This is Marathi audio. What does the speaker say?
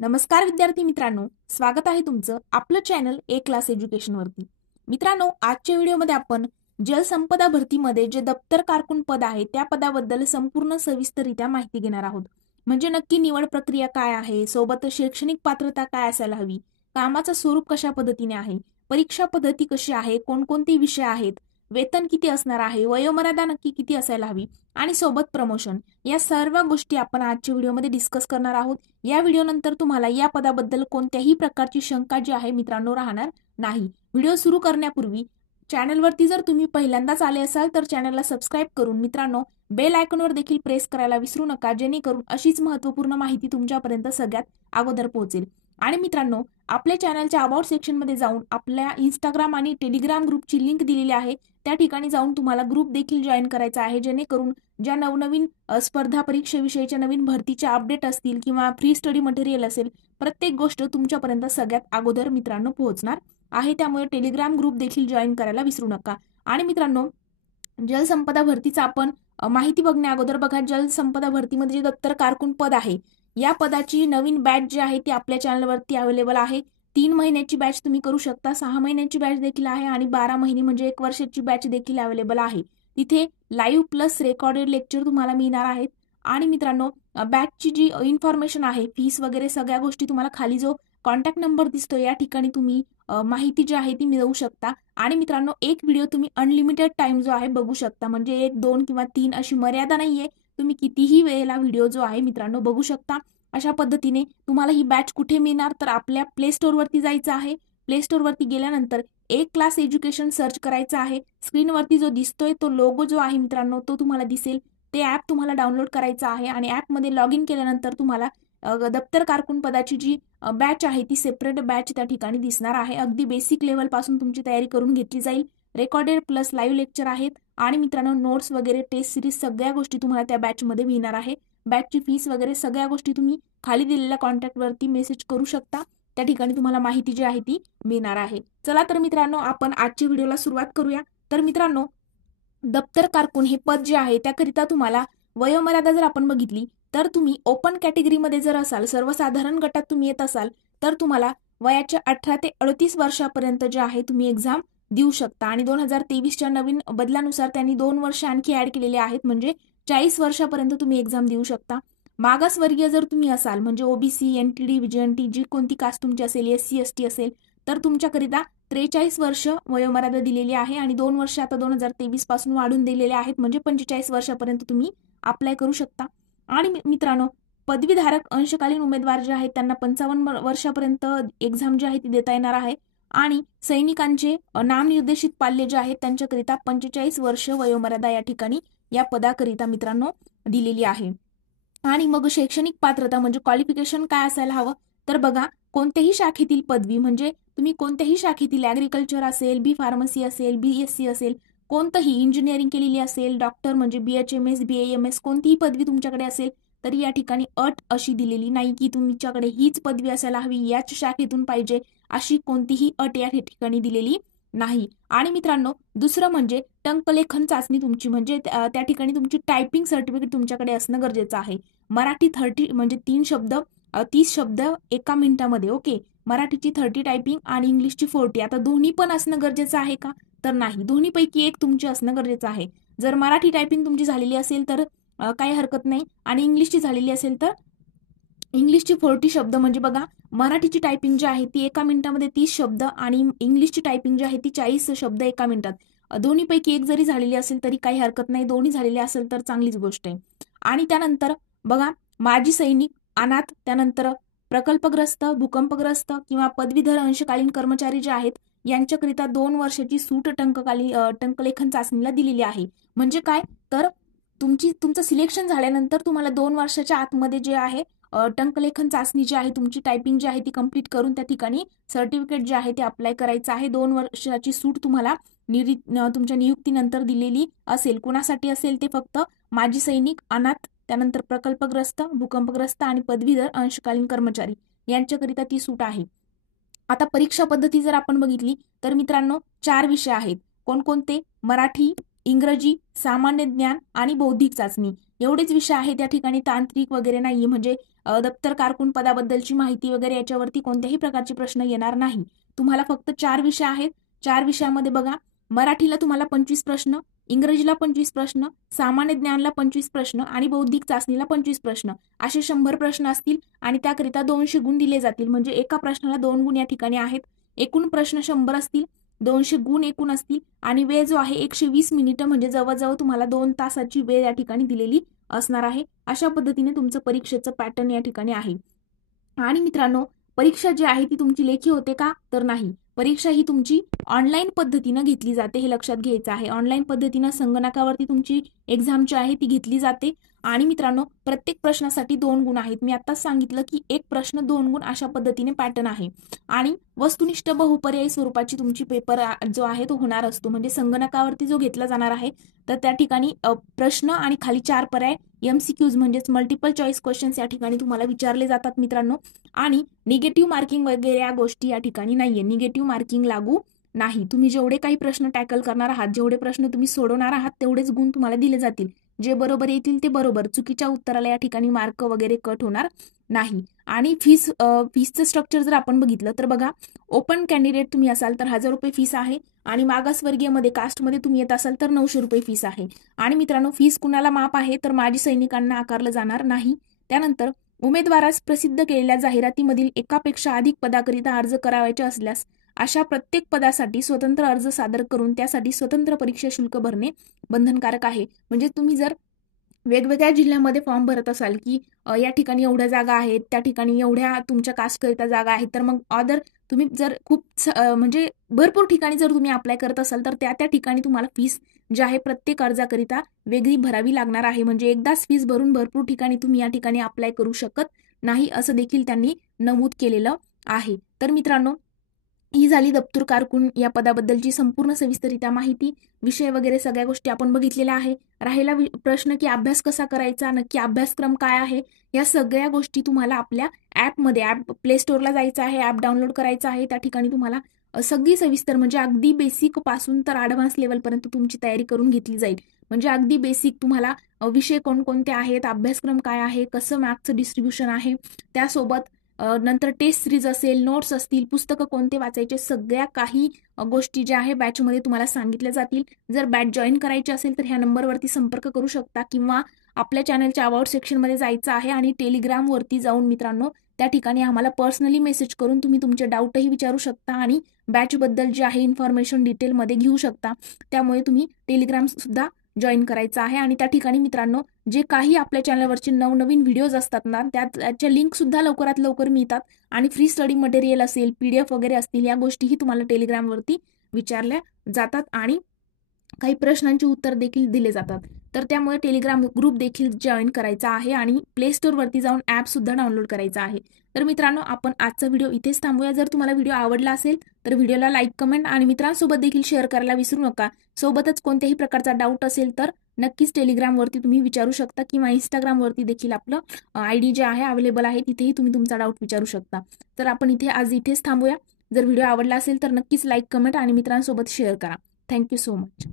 नमस्कार विद्यार्थी मित्रांनो, स्वागत आहे तुमचं आपलं चॅनल ए क्लास एज्युकेशन वरती. मित्रांनो, आजच्या व्हिडिओमध्ये आपण जलसंपदा भरतीमध्ये जे दप्तर कारकून पद आहे त्या पदाबद्दल संपूर्ण सविस्तररित्या माहिती घेणार आहोत. म्हणजे नक्की निवड प्रक्रिया काय आहे, सोबत शैक्षणिक पात्रता काय असायला हवी, कामाचं स्वरूप कशा पद्धतीने आहे, परीक्षा पद्धती कशी आहे, कोणकोणते विषय आहेत, वेतन किती असणार आहे, वयोमर्यादा नक्की किती असायला हवी आणि सोबत प्रमोशन, या सर्व गोष्टी आपण आजच्या व्हिडिओमध्ये डिस्कस करणार आहोत. या व्हिडिओनंतर तुम्हाला या पदाबद्दल कोणत्याही प्रकारची शंका जी आहे मित्रांनो राहणार नाही. व्हिडिओ सुरू करण्यापूर्वी चॅनलवरती जर तुम्ही पहिल्यांदाच आले असाल तर चॅनलला सबस्क्राईब करून मित्रांनो बेल आयकॉनवर देखील प्रेस करायला विसरू नका, जेणेकरून अशीच महत्त्वपूर्ण माहिती तुमच्यापर्यंत सगळ्यात अगोदर पोहोचेल. आणि मित्रांनो, आपल्या चॅनलच्या अबाउट सेक्शनमध्ये जाऊन आपल्या इंस्टाग्राम आणि टेलिग्राम ग्रुपची लिंक दिलेली आहे, त्या ठिकाणी जाऊन तुम्हाला ग्रुप देखील जॉईन करायचा आहे, जेणेकरून ज्या नवनवीन स्पर्धा परीक्षेविषयीच्या नवीन भरतीच्या अपडेट असतील किंवा फ्री स्टडी मटेरियल असेल, प्रत्येक गोष्ट तुमच्यापर्यंत सगळ्यात अगोदर मित्रांनो पोहोचणार आहे. त्यामुळे टेलिग्राम ग्रुप देखील जॉईन करायला विसरू नका. आणि मित्रांनो, जलसंपदा भरतीचा आपण माहिती बघण्या अगोदर बघा, जलसंपदा भरतीमध्ये जे दप्तर कारकून पद आहे या पदाची नवीन बॅच जी आहे ती आपल्या चॅनलवरती अवेलेबल आहे. 3 महिन्याची बॅच तुम्ही करू शकता, 6 महिन्याची बॅच देखील आहे आणि 12 महिने म्हणजे 1 वर्षाची बॅच देखील अवेलेबल आहे. तिथे लाईव्ह प्लस रेकॉर्डेड लेक्चर तुम्हाला मिळणार आहेत. आणि मित्रांनो, बॅचची जी इन्फॉर्मेशन आहे, फीस वगैरे सगळ्या गोष्टी तुम्हाला खाली जो कॉन्टॅक्ट नंबर दिसतो या ठिकाणी तुम्ही माहिती जी आहे ती मिळवू शकता. आणि मित्रांनो, एक व्हिडिओ तुम्ही अनलिमिटेड टाइम जो आहे बघू शकता, म्हणजे 1, 2 किंवा 3 अशी मर्यादा नाहीये. तुम्ही कितीही वेळेला व्हिडिओ जो आहे मित्रांनो बघू शकता. अशा पद्धतीने तुम्हाला ही बॅच कुठे मिळणार, तर आपल्या प्ले स्टोअरवरती जायचं आहे. प्ले स्टोअरवरती गेल्यानंतर ए क्लास एज्युकेशन सर्च करायचं आहे. स्क्रीनवरती जो दिसतोय तो लोगो जो आहे मित्रांनो तो तुम्हाला दिसेल. ते ऍप तुम्हाला डाउनलोड करायचं आहे आणि ऍपमध्ये लॉग इन केल्यानंतर तुम्हाला दप्तर कारकून पदाची जी बॅच आहे ती सेपरेट बॅच त्या ठिकाणी दिसणार आहे. अगदी बेसिक लेवल पासून तुमची तयारी करून घेतली जाईल. रेकॉर्डेड प्लस लाईव्ह लेक्चर आहेत आणि मित्रांनो नोट्स वगैरे टेस्ट सिरीज सगळ्या गोष्टी तुम्हाला त्या बॅचमध्ये मिळणार आहे. बॅचची फीस वगैरे सगळ्या गोष्टी तुम्ही खाली दिलेल्या कॉन्टॅक्टवरती मेसेज करू शकता. त्या ठिकाणी तुम्हाला माहिती जी आहे ती मिळणार आहे. चला तर मित्रांनो, आपण आजच्या व्हिडिओला सुरुवात करूया. तर मित्रांनो, दप्तर कारकून हे पद जे आहे त्याकरिता तुम्हाला वयोमर्यादा जर आपण बघितली तर तुम्ही ओपन कॅटेगरीमध्ये जर असाल, सर्वसाधारण गटात तुम्ही येत असाल, तर तुम्हाला वयाच्या 18 ते 38 वर्षापर्यंत जे आहे तुम्ही एक्झाम देऊ शकता. आणि 2023च्या नवीन बदलानुसार त्यांनी 2 वर्ष आणखी ऍड केलेले आहेत, म्हणजे 40 वर्षापर्यंत तुम्ही एक्झाम देऊ शकता. मागासवर्गीय जर तुम्ही असाल, म्हणजे ओबीसी, एनटीडी, व्हीजीएनटी, जी कोणती कास्ट तुमची असेल, एससी एसटी असेल, तर तुमच्याकरिता 43 वर्ष वयोमर्यादा दिलेली आहे आणि 2 वर्ष आता 2023 पासून वाढून दिलेले आहेत, म्हणजे 45 वर्षापर्यंत तुम्ही अप्लाय करू शकता. आणि मित्रांनो, पदवीधारक अंशकालीन उमेदवार जे आहेत त्यांना 55 वर्षापर्यंत एक्झाम जी आहे ती देता येणार आहे. आणि सैनिकांचे नामनिर्देशित पाल्य जे आहेत त्यांच्याकरिता 45 वर्ष वयोमर्यादा या ठिकाणी या पदाकरिता मित्रांनो दिलेली आहे. आणि मग शैक्षणिक पात्रता म्हणजे क्वालिफिकेशन काय असायला हवं, तर बघा, कोणत्याही शाखेतील पदवी, म्हणजे तुम्ही कोणत्याही शाखेतील ऍग्रिकल्चर असेल, बी फार्मसी असेल, बीएससी असेल, कोणतंही इंजिनिअरिंग केलेली असेल, डॉक्टर म्हणजे बीएचएमएस, बीएएमएस कोणतीही पदवी तुमच्याकडे असेल, तरी या ठिकाणी अट अशी दिलेली नाही की तुमच्याकडे हीच पदवी असायला हवी, याच शाखेतून पाहिजे, अशी कोणतीही अट या ठिकाणी दिलेली नाही. आणि मित्रांनो, दुसरं म्हणजे टंकलेखन चाचणी तुमची, म्हणजे त्या ठिकाणी तुमची टायपिंग सर्टिफिकेट तुमच्याकडे असणं गरजेचं आहे. मराठी 30 म्हणजे 30 शब्द एका मिनिटामध्ये. ओके, मराठीची 30 टायपिंग आणि इंग्लिशची 40. आता दोन्ही पण असणं गरजेचं आहे का, तर नाही, दोन्हीपैकी एक तुमची असणं गरजेचं आहे. जर मराठी टायपिंग तुमची झालेली असेल तर काही हरकत नाही, आणि इंग्लिशची झालेली असेल तर इंग्लिशची 40 शब्द, म्हणजे बघा, मराठीची टायपिंग जी आहे ती एका मिनिटामध्ये 30 शब्द आणि इंग्लिशची टायपिंग जी आहे ती 40 शब्द एका मिनिटात. दोन्हीपैकी एक जरी झालेली असेल तरी काही हरकत नाही, दोन्ही झालेले असेल तर चांगलीच गोष्ट आहे. आणि त्यानंतर बघा, माजी सैनिक, अनाथ, त्यानंतर प्रकल्पग्रस्त, भूकंपग्रस्त किंवा पदवीधर अंशकालीन कर्मचारी जे आहेत यांच्याकरिता 2 वर्षाची सूट टंकलेखन चाचणीला दिलेली आहे. म्हणजे काय, तर तुमचं सिलेक्शन झाल्यानंतर तुम्हाला 2 वर्षाच्या आतमध्ये जे आहे टंकलेखन चाचणी जी आहे, तुमची टायपिंग जी आहे ती कंप्लीट करून त्या ठिकाणी सर्टिफिकेट जे आहे ते अप्लाय करायचं आहे. 2 वर्षाची सूट तुम्हाला तुमच्या नियुक्तीनंतर दिलेली असेल. कुणासाठी असेल, ते फक्त माजी सैनिक, अनाथ, त्यानंतर प्रकल्पग्रस्त, भूकंपग्रस्त आणि पदवीधर अंशकालीन कर्मचारी यांच्याकरिता ती सूट आहे. आता परीक्षा पद्धती जर आपण बघितली तर मित्रांनो 4 विषय आहेत. कोणकोणते, मराठी, इंग्रजी, सामान्य ज्ञान आणि बौद्धिक चाचणी. एवढेच विषय आहे, त्या ठिकाणी तांत्रिक वगैरे नाहीये. म्हणजे दप्तर कारकून पदाबद्दलची माहिती वगैरे याच्यावरती कोणत्याही प्रकारचे प्रश्न येणार नाही. तुम्हाला फक्त 4 विषय आहेत. 4 विषयामध्ये बघा, मराठीला तुम्हाला 25 प्रश्न, इंग्रजीला 25 प्रश्न, सामान्य ज्ञानला 25 प्रश्न आणि बौद्धिक चाचणीला 25 प्रश्न, असे 100 प्रश्न असतील आणि त्याकरिता 200 गुण दिले जातील. म्हणजे एका प्रश्नाला 2 गुण या ठिकाणी आहेत. एकूण प्रश्न 100 असतील, 200 गुण एकूण असतील आणि वेळ जो आहे 120 मिनिटं, म्हणजे जवळजवळ तुम्हाला 2 तासाची वेळ या ठिकाणी दिलेली असणार आहे. अशा पद्धतीने तुमचं परीक्षेचं पॅटर्न या ठिकाणी आहे. आणि मित्रांनो, परीक्षा जी आहे ती तुमची लेखी होते का? तर नाही. परीक्षा ही तुमची ऑनलाईन पद्धतीनं घेतली जाते, हे लक्षात घ्यायचं आहे. ऑनलाईन पद्धतीनं संगणकावरती तुमची एक्झाम जी आहे ती घेतली जाते. आणि मित्रांनो, प्रत्येक प्रश्नासाठी 2 गुण आहेत. मी आताच सांगितलं की एक प्रश्न 2 गुण, अशा पद्धतीने पॅटर्न आहे. आणि वस्तुनिष्ठ बहुपर्यायी स्वरूपाची तुमची पेपर जो आहे तो होणार असतो. म्हणजे संगणकावरती जो घेतला जाणार आहे, तर त्या ठिकाणी प्रश्न आणि खाली 4 पर्याय MCQs म्हणजेच मल्टिपल चॉईस क्वेश्चन्स या ठिकाणी तुम्हाला विचारले जातात मित्रांनो. आणि निगेटिव्ह मार्किंग वगैरे या गोष्टी या ठिकाणी नाहीये. निगेटिव्ह मार्किंग लागू नाही. तुम्ही जेवढे काही प्रश्न टॅकल करणार आहात, जेवढे प्रश्न तुम्ही सोडवणार आहात, तेवढेच गुण तुम्हाला दिले जातील. जे बरोबर येतील ते बरोबर, चुकीच्या उत्तराला या ठिकाणी मार्क वगैरे कट होणार नाही. आणि फीसचं स्ट्रक्चर जर आपण बघितलं तर बघा, ओपन कॅन्डिडेट तुम्ही असाल तर 1000 रुपये फीस आहे. आणि मागासवर्गीयमध्ये कास्टमध्ये तुम्ही येत असाल तर 900 रुपये फीस आहे. आणि मित्रांनो, फीस कुणाला माफ आहे? तर माजी सैनिकांना आकारलं जाणार नाही. त्यानंतर उमेदवारास प्रसिद्ध केलेल्या जाहिरातीमधील एकापेक्षा अधिक पदाकरिता अर्ज करावयाचे असल्यास अशा प्रत्येक पदासाठी स्वतंत्र अर्ज सादर करून त्यासाठी स्वतंत्र परीक्षा शुल्क भरणे बंधनकारक आहे. म्हणजे तुम्ही जर वेगवेगळ्या जिल्ह्यामध्ये फॉर्म भरत असाल की या ठिकाणी एवढ्या जागा आहेत, त्या ठिकाणी एवढ्या तुमच्या कास्टकरिता जागा आहेत, तर मग ऑदर तुम्ही जर खूप म्हणजे भरपूर ठिकाणी जर तुम्ही अप्लाय करत असाल तर त्या ठिकाणी तुम्हाला फीस जी आहे प्रत्येक अर्जाकरिता वेगळी भरावी लागणार आहे. म्हणजे एकदाच फीस भरून भरपूर ठिकाणी तुम्ही या ठिकाणी अप्लाय करू शकत नाही, असं देखील त्यांनी नमूद केलेलं आहे. तर मित्रांनो, ही झाली दप्तर कारकून या पदाबद्दलची संपूर्ण सविस्तरित्या माहिती. विषय वगैरे सगळ्या गोष्टी आपण बघितलेल्या आहे. राहिला प्रश्न की अभ्यास कसा करायचा, नक्की अभ्यासक्रम काय आहे, या सगळ्या गोष्टी तुम्हाला आपल्या ॲपमध्ये, ॲप प्ले स्टोअरला जायचं आहे, ॲप डाउनलोड करायचं आहे. त्या ठिकाणी तुम्हाला सगळी सविस्तर, म्हणजे अगदी बेसिक पासून तर ॲडव्हान्स लेवलपर्यंत तुमची तयारी करून घेतली जाईल. म्हणजे अगदी बेसिक तुम्हाला विषय कोणकोणते आहेत, अभ्यासक्रम काय आहे, कसं मॅथ्सचं डिस्ट्रीब्युशन आहे, त्यासोबत नंतर टेस्ट सिरीज असेल, नोट्स असतील, पुस्तकं कोणते वाचायचे, सगळ्या काही गोष्टी ज्या आहे बॅचमध्ये तुम्हाला सांगितल्या जातील. जर बॅच जॉईन करायची असेल तर ह्या नंबरवरती संपर्क करू शकता किंवा आपल्या चॅनलच्या अबाउट सेक्शनमध्ये जायचं आहे आणि टेलिग्रामवरती जाऊन मित्रांनो त्या ठिकाणी आम्हाला पर्सनली मेसेज करून तुम्ही तुमचे डाऊटही विचारू शकता आणि बॅचबद्दल जे आहे इन्फॉर्मेशन डिटेलमध्ये घेऊ शकता. त्यामुळे तुम्ही टेलिग्राम सुद्धा जॉईन करायचं आहे. आणि त्या ठिकाणी मित्रांनो, जे काही आपल्या चॅनलवरचे नवनवीन व्हिडिओज असतात ना, त्याच्या लिंक सुद्धा लवकरात लवकर मिळतात. आणि फ्री स्टडी मटेरियल असेल, PDF वगैरे असतील, या गोष्टीही तुम्हाला टेलिग्रामवरती विचारल्या जातात आणि काही प्रश्नांची उत्तर देखील दिले जातात. तर त्यामुळे टेलिग्राम ग्रुप देखील जॉईन करायचा आहे आणि प्ले स्टोअरवरती जाऊन ॲप सुद्धा डाउनलोड करायचा आहे. तर मित्रांनो, आपण आजचा व्हिडिओ इथेच थांबूया. जर तुम्हाला व्हिडिओ आवडला असेल तर व्हिडिओला लाईक, कमेंट आणि मित्रांसोबत देखील शेअर करायला विसरू नका. सोबतच कोणत्याही प्रकारचा डाऊट असेल तर नक्कीच टेलिग्रामवरती तुम्ही विचारू शकता किंवा इंस्टाग्रामवरती देखील आपलं ID जे आहे अवेलेबल आहे, तिथेही तुम्ही तुमचा डाऊट विचारू शकता. तर आपण आज इथेच थांबूया. जर व्हिडिओ आवडला असेल तर नक्कीच लाईक, कमेंट आणि मित्रांसोबत शेअर करा. Thank you so much.